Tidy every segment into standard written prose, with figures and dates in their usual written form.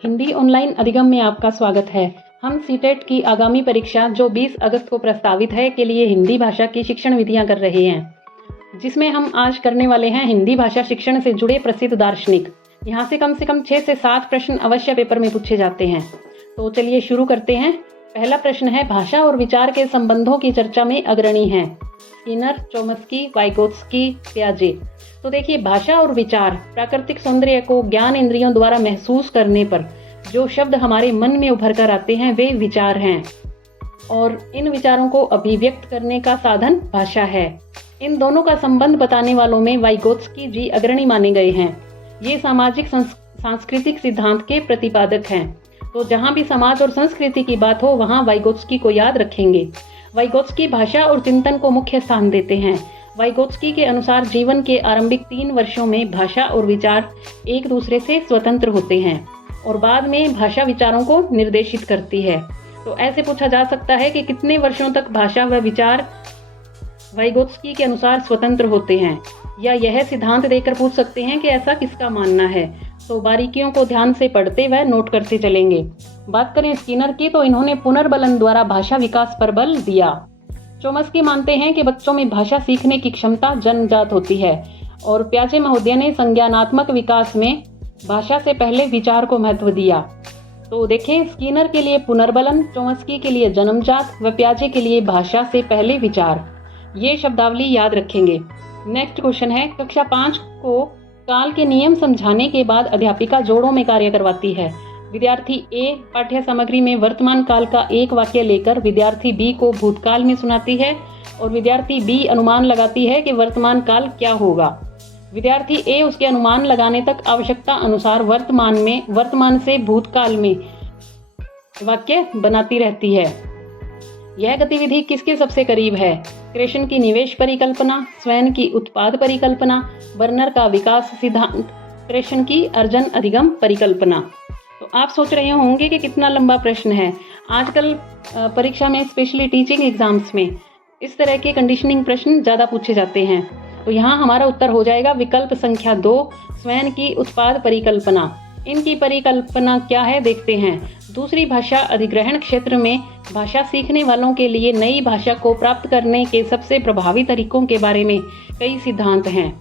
Hindi online अधिगम में आपका स्वागत है। हम सीटेट की आगामी परीक्षा जो 20 अगस्त को प्रस्तावित है के लिए हिंदी भाषा की शिक्षण विधियां कर रहे हैं, जिसमें हम आज करने वाले हैं हिंदी भाषा शिक्षण से जुड़े प्रसिद्ध दार्शनिक। यहाँ से कम 6 से 7 प्रश्न अवश्य पेपर में पूछे जाते हैं। तो चलिए शुरू करते हैं। पहला प्रश्न है, भाषा और विचार के संबंधों की चर्चा में अग्रणी हैं स्किनर, चोम्स्की, वाइगोत्स्की, पियाजे। तो देखिए, भाषा और विचार प्राकृतिक सौंदर्य को ज्ञान इंद्रियों द्वारा महसूस करने पर जो शब्द हमारे मन में उभर कर आते हैं वे विचार हैं, और इन विचारों को अभिव्यक्त करने का साधन भाषा है। इन दोनों का संबंध बताने वालों में वाइगोत्स्की जी अग्रणी माने गए हैं। ये सामाजिक सांस्कृतिक सिद्धांत के प्रतिपादक हैं। तो जहाँ भी समाज और संस्कृति की बात हो वहाँ वाइगोत्स्की को याद रखेंगे। वाइगोत्स्की भाषा और चिंतन को मुख्य स्थान देते हैं। वाइगोत्स्की के अनुसार जीवन के आरंभिक 3 वर्षों में भाषा और विचार एक दूसरे से स्वतंत्र होते हैं और बाद में भाषा विचारों को निर्देशित करती है। तो ऐसे पूछा जा सकता है कि कितने वर्षों तक भाषा व विचार वाइगोत्स्की के अनुसार स्वतंत्र होते हैं, या यह सिद्धांत देकर पूछ सकते हैं कि ऐसा किसका मानना है। तो बारीकियों को ध्यान से पढ़ते व नोट करते चलेंगे। बात करें स्किनर की, तो इन्होंने पुनर्बलन द्वारा भाषा विकास पर बल दिया। चोम्स्की मानते हैं कि बच्चों में भाषा सीखने की क्षमता जन्मजात होती है, और पियाजे महोदय ने संज्ञानात्मक विकास में भाषा से पहले विचार को महत्व दिया। तो देखें, स्किनर के लिए पुनर्बलन, चोम्स्की के लिए जन्मजात व पियाजे के लिए भाषा से पहले विचार। ये शब्दावली याद रखेंगे। नेक्स्ट क्वेश्चन है, कक्षा 5 को काल के नियम समझाने के बाद अध्यापिका जोड़ों में कार्य करवाती है। विद्यार्थी ए पाठ्य सामग्री में वर्तमान काल का एक वाक्य लेकर विद्यार्थी बी को भूतकाल में सुनाती है, और विद्यार्थी बी अनुमान लगाती है कि वर्तमान काल क्या होगा। विद्यार्थी ए उसके अनुमान लगाने तक आवश्यकता अनुसार वर्तमान से भूतकाल में वाक्य बनाती रहती है। यह गतिविधि किसके सबसे करीब है? क्रेशन की निवेश परिकल्पना, स्वेन की उत्पाद परिकल्पना, बर्नर का विकास सिद्धांत, क्रेशन की अर्जन अधिगम परिकल्पना। तो आप सोच रहे होंगे कि कितना लंबा प्रश्न है। आजकल परीक्षा में, स्पेशली टीचिंग एग्जाम्स में, इस तरह के कंडीशनिंग प्रश्न ज़्यादा पूछे जाते हैं। तो यहाँ हमारा उत्तर हो जाएगा विकल्प संख्या 2, स्वेन की उत्पाद परिकल्पना। इनकी परिकल्पना क्या है देखते हैं। दूसरी भाषा अधिग्रहण क्षेत्र में भाषा सीखने वालों के लिए नई भाषा को प्राप्त करने के सबसे प्रभावी तरीकों के बारे में कई सिद्धांत हैं,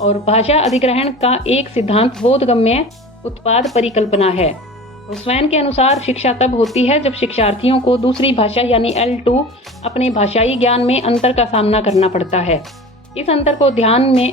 और भाषा अधिग्रहण का एक सिद्धांत बोधगम्य उत्पाद परिकल्पना है। स्वेन के अनुसार शिक्षा तब होती है जब शिक्षार्थियों को दूसरी भाषा यानी L2 अपने भाषाई ज्ञान में अंतर का सामना करना पड़ता है। इस अंतर को ध्यान में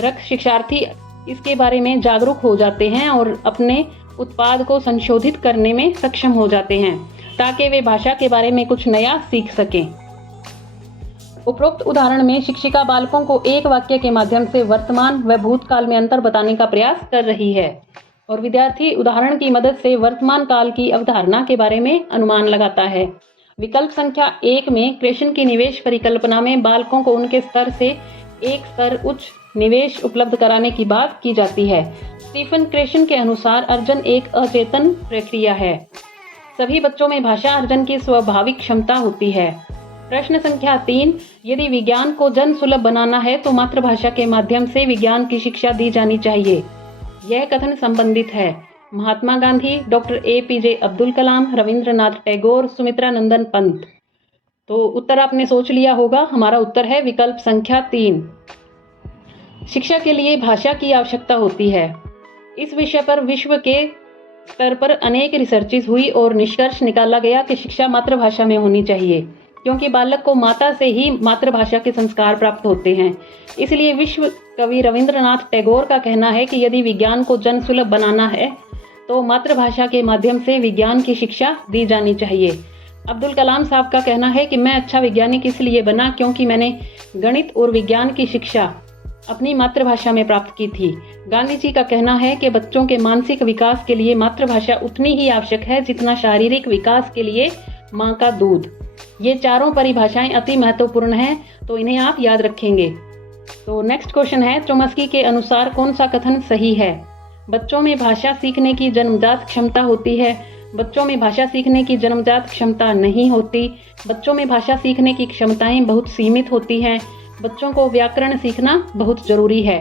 रख शिक्षार्थी इसके बारे में जागरूक हो जाते हैं और अपने उत्पाद को संशोधित करने में सक्षम हो जाते हैं, ताकि वे भाषा के बारे में कुछ नया सीख सकें। उपरोक्त उदाहरण में शिक्षिका बालकों को एक वाक्य के माध्यम से वर्तमान व भूतकाल में अंतर बताने का प्रयास कर रही है, और विद्यार्थी उदाहरण की मदद से वर्तमान काल की अवधारणा के बारे में अनुमान लगाता है। विकल्प संख्या 1 में क्रेशन की निवेश परिकल्पना में बालकों को उनके स्तर से एक स्तर उच्च निवेश उपलब्ध कराने की बात की जाती है। स्टीफन क्रेशन के अनुसार अर्जन एक अचेतन प्रक्रिया है। सभी बच्चों में भाषा अर्जन की स्वाभाविक क्षमता होती है। प्रश्न संख्या 3, यदि विज्ञान को जन सुलभ बनाना है तो मातृभाषा के माध्यम से विज्ञान की शिक्षा दी जानी चाहिए। यह कथन संबंधित है महात्मा गांधी, डॉक्टर APJ अब्दुल कलाम, रविंद्रनाथ टैगोर, सुमित्रा नंदन पंत। तो उत्तर आपने सोच लिया होगा। हमारा उत्तर है विकल्प संख्या 3। शिक्षा के लिए भाषा की आवश्यकता होती है। इस विषय पर विश्व के स्तर पर अनेक रिसर्चेस हुई और निष्कर्ष निकाला गया कि शिक्षा मातृभाषा में होनी चाहिए, क्योंकि बालक को माता से ही मातृभाषा के संस्कार प्राप्त होते हैं। इसलिए विश्व कवि रविंद्रनाथ टैगोर का कहना है कि यदि विज्ञान को जन सुलभ बनाना है तो मातृभाषा के माध्यम से विज्ञान की शिक्षा दी जानी चाहिए। अब्दुल कलाम साहब का कहना है कि मैं अच्छा वैज्ञानिक इसलिए बना क्योंकि मैंने गणित और विज्ञान की शिक्षा अपनी मातृभाषा में प्राप्त की थी। गांधी जी का कहना है कि बच्चों के मानसिक विकास के लिए मातृभाषा उतनी ही आवश्यक है जितना शारीरिक विकास के लिए माँ का दूध। ये चारों परिभाषाएं अति महत्वपूर्ण हैं, तो इन्हें आप याद रखेंगे। तो नेक्स्ट क्वेश्चन है, चोम्स्की के अनुसार कौन सा कथन सही है? बच्चों में भाषा सीखने की जन्मजात क्षमता होती है। बच्चों में भाषा सीखने की जन्मजात क्षमता नहीं होती। बच्चों में भाषा सीखने की क्षमताएं बहुत सीमित होती हैं। बच्चों को व्याकरण सीखना बहुत जरूरी है।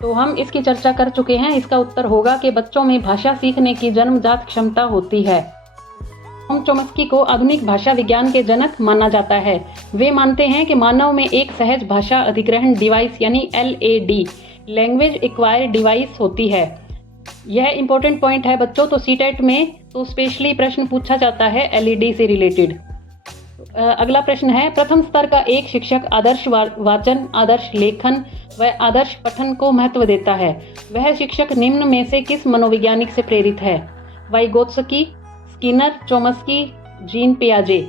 तो हम इसकी चर्चा कर चुके हैं। इसका उत्तर होगा कि बच्चों में भाषा सीखने की जन्मजात क्षमता होती है। नोम चॉम्स्की को आधुनिक भाषा विज्ञान के जनक माना जाता है। वे मानते हैं कि मानव में एक सहज भाषा अधिग्रहण डिवाइस यानी LAD लैंग्वेज एक्वायर डिवाइस होती है। यह इंपॉर्टेंट पॉइंट है बच्चों। तो सीटेट में तो स्पेशली प्रश्न पूछा जाता है LED से रिलेटेड। अगला प्रश्न है, प्रथम स्तर का एक शिक्षक आदर्श वाचन, आदर्श लेखन व आदर्श पठन को महत्व देता है। वह शिक्षक निम्न में से किस मनोवैज्ञानिक से प्रेरित है? वाइगोत्स्की, स्किनर, चॉम्स्की, जीन पियाजे।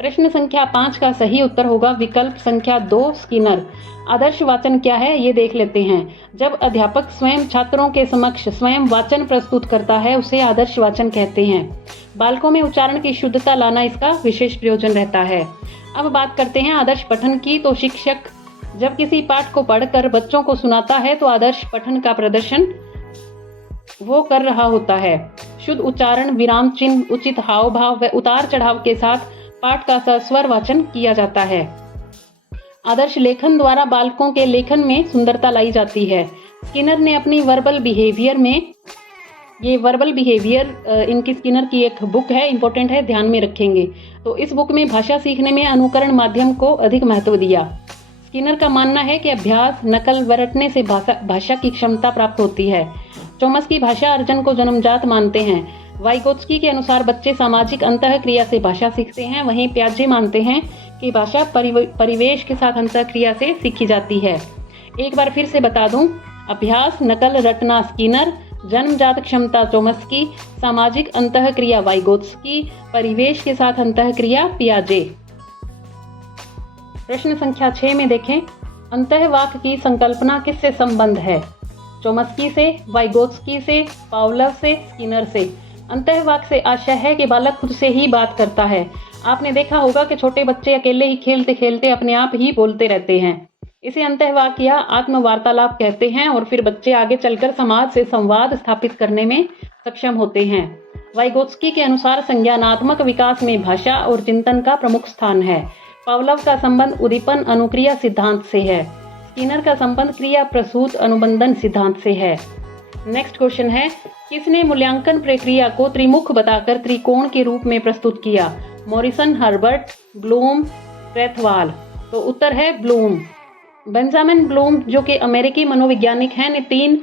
प्रश्न संख्या 5 का सही उत्तर होगा विकल्प संख्या 2 स्किनर। आदर्श वाचन क्या है ये देख लेते हैं। जब अध्यापक स्वयं छात्रों के समक्ष स्वयं वाचन प्रस्तुत करता है उसे आदर्श वाचन कहते हैं। बालकों में उच्चारण की शुद्धता लाना इसका विशेष प्रयोजन रहता है। अब बात करते हैं आदर्श पठन की। तो शिक्षक जब किसी पाठ को पढ़कर बच्चों को सुनाता है तो आदर्श पठन का प्रदर्शन वो कर रहा होता है। शुद्ध उच्चारण, विराम चिन्ह, उचित हाव भाव व उतार चढ़ाव के साथ पाठ का सस्वर वाचन किया जाता है। आदर्श लेखन द्वारा बालकों के लेखन में सुंदरता लाई जाती है। स्किनर ने अपनी वर्बल बिहेवियर में, ये वर्बल बिहेवियर इनकी स्किनर की एक बुक है, इंपॉर्टेंट है, ध्यान में रखेंगे। तो इस बुक में भाषा सीखने में अनुकरण माध्यम को अधिक महत्व दिया। स्किनर का मानना है कि अभ्यास, नकल व रटने से भाषा की क्षमता प्राप्त होती है। चॉम्स्की भाषा अर्जन को जन्मजात मानते हैं। वाइगोत्स्की के अनुसार बच्चे सामाजिक अंतःक्रिया से भाषा सीखते हैं। वहीं पियाजे मानते हैं कि भाषा परिवेश के साथ अंतःक्रिया से सीखी जाती है। एक बार फिर से बता दूं, अभ्यास, नकल, रटना स्किनर, जन्मजात क्षमता चॉम्स्की, सामाजिक अंतःक्रिया वाइगोत्स्की, परिवेश के साथ अंतःक्रिया पियाजे। प्रश्न संख्या 6 में देखें, अंतःवाक की संकल्पना किससे संबंध है? चॉम्स्की से, वाइगोत्स्की से, पावलोव से, स्किनर से। अंतःवाक से आशय है कि बालक खुद से ही बात करता है। आपने देखा होगा कि छोटे बच्चे अकेले ही खेलते खेलते अपने आप ही बोलते रहते हैं। इसे अंतःवाक या आत्मवार्तालाप कहते हैं और फिर बच्चे आगे चलकर समाज से संवाद स्थापित करने में सक्षम होते हैं। वाइगोत्स्की के अनुसार संज्ञानात्मक विकास में भाषा और चिंतन का प्रमुख स्थान है। पावलोव का संबंध उद्दीपन अनुक्रिया सिद्धांत से है। स्किनर का संबंध क्रिया प्रसूत अनुबंधन सिद्धांत से है। नेक्स्ट क्वेश्चन है, किसने मूल्यांकन प्रक्रिया को त्रिमुख बताकर त्रिकोण के रूप में प्रस्तुत किया? Morrison, Herbert, Bloom, Krathwohl. तो उत्तर है ब्लूम। बेंजामिन ब्लूम जो कि अमेरिकी मनोवैज्ञानिक हैं ने 3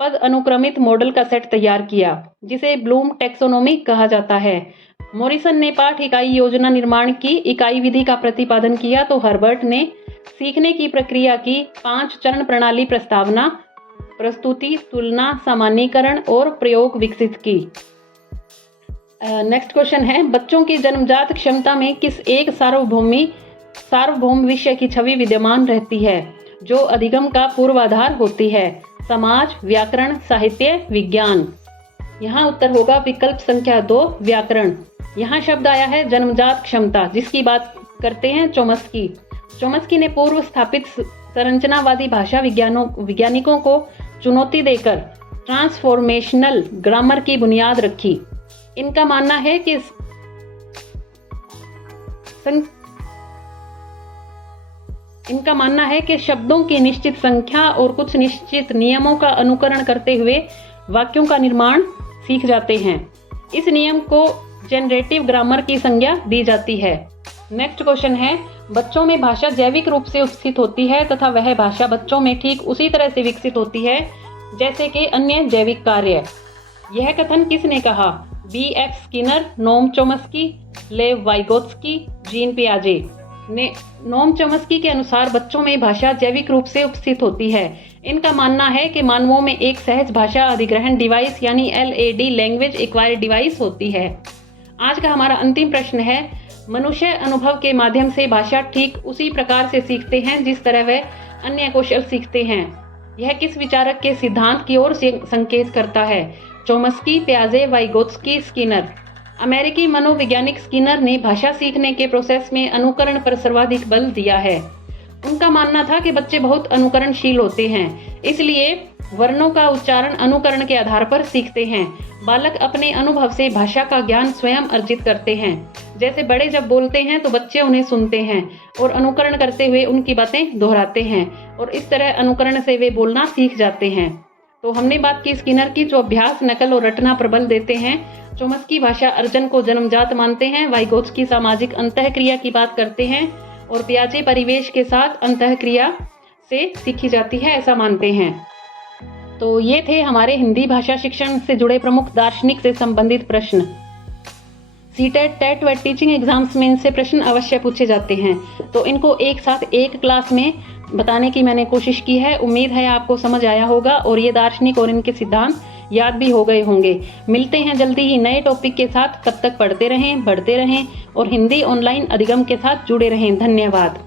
पद अनुक्रमित मॉडल का सेट तैयार किया जिसे ब्लूम टैक्सोनॉमी कहा जाता है। मॉरिसन ने पाठ इकाई योजना निर्माण की इकाई विधि का प्रतिपादन किया तो हर्बर्ट ने सीखने की प्रक्रिया की 5 चरण प्रणाली प्रस्तावना, प्रस्तुति, तुलना, सामान्यीकरण और प्रयोग विकसित की। नेक्स्ट क्वेश्चन है, बच्चों की जन्मजात क्षमता में किस एक सार्वभौम विषय की छवि विद्यमान रहती है जो अधिगम का पूर्वाधार होती है? समाज, व्याकरण, साहित्य, विज्ञान। यहाँ उत्तर होगा विकल्प संख्या 2 व्याकरण। यहाँ शब्द आया है जन्मजात क्षमता जिसकी बात करते हैं चॉम्स्की। चॉम्स्की ने पूर्व स्थापित संरचनावादी भाषा वैज्ञानिकों को चुनौती देकर ट्रांसफॉर्मेशनल ग्रामर की बुनियाद रखी। इनका मानना है कि शब्दों की निश्चित संख्या और कुछ निश्चित नियमों का अनुकरण करते हुए वाक्यों का निर्माण सीख जाते हैं। इस नियम को जेनरेटिव ग्रामर की संज्ञा दी जाती है। नेक्स्ट क्वेश्चन है, बच्चों में भाषा जैविक रूप से उपस्थित होती है तथा वह भाषा बच्चों में ठीक उसी तरह से विकसित होती है जैसे कि अन्य जैविक कार्य। यह कथन किसने कहा? B.F. स्किनर, नोम चॉम्स्की, लेव वाइगोत्स्की, जीन पियाजे ने। नोम चॉम्स्की के अनुसार बच्चों में भाषा जैविक रूप से उपस्थित होती है। इनका मानना है कि मानवों में एक सहज भाषा अधिग्रहण डिवाइस यानी LAD लैंग्वेज एक्वायर डिवाइस होती है। आज का हमारा अंतिम प्रश्न है, मनुष्य अनुभव के माध्यम से भाषा ठीक उसी प्रकार से सीखते हैं जिस तरह वे अन्य कौशल सीखते हैं। यह किस विचारक के सिद्धांत की ओर संकेत करता है? चॉम्स्की, पियाजे, वाइगोत्स्की, स्किनर। अमेरिकी मनोवैज्ञानिक स्किनर ने भाषा सीखने के प्रोसेस में अनुकरण पर सर्वाधिक बल दिया है। उनका मानना था कि बच्चे बहुत अनुकरणशील होते हैं, इसलिए वर्णों का उच्चारण अनुकरण के आधार पर सीखते हैं। बालक अपने अनुभव से भाषा का ज्ञान स्वयं अर्जित करते हैं। जैसे बड़े जब बोलते हैं तो बच्चे उन्हें सुनते हैं और अनुकरण करते हुए उनकी बातें दोहराते हैं और इस तरह अनुकरण से वे बोलना सीख जाते हैं। तो हमने बात की स्किनर की, जो अभ्यास, नकल और रटना पर बल देते हैं। चोम्स्की भाषा अर्जन को जन्मजात मानते हैं। वाइगोत्स्की सामाजिक अंतःक्रिया की बात करते हैं और पियाजे परिवेश के साथ अंतःक्रिया से सीखी जाती है, ऐसा मानते हैं। तो ये थे हमारे हिंदी भाषा शिक्षण से जुड़े प्रमुख दार्शनिक से संबंधित प्रश्न। सीटेट, टेट व टीचिंग एग्जाम्स में इनसे प्रश्न अवश्य पूछे जाते हैं, तो इनको एक साथ एक क्लास में बताने की मैंने कोशिश की है। उम्मीद है आपको समझ आया होगा और ये दार्शनिक और इनके सिद्धांत याद भी हो गए होंगे। मिलते हैं जल्दी ही नए टॉपिक के साथ। तब तक पढ़ते रहें, बढ़ते रहें और हिंदी ऑनलाइन अधिगम के साथ जुड़े रहें। धन्यवाद।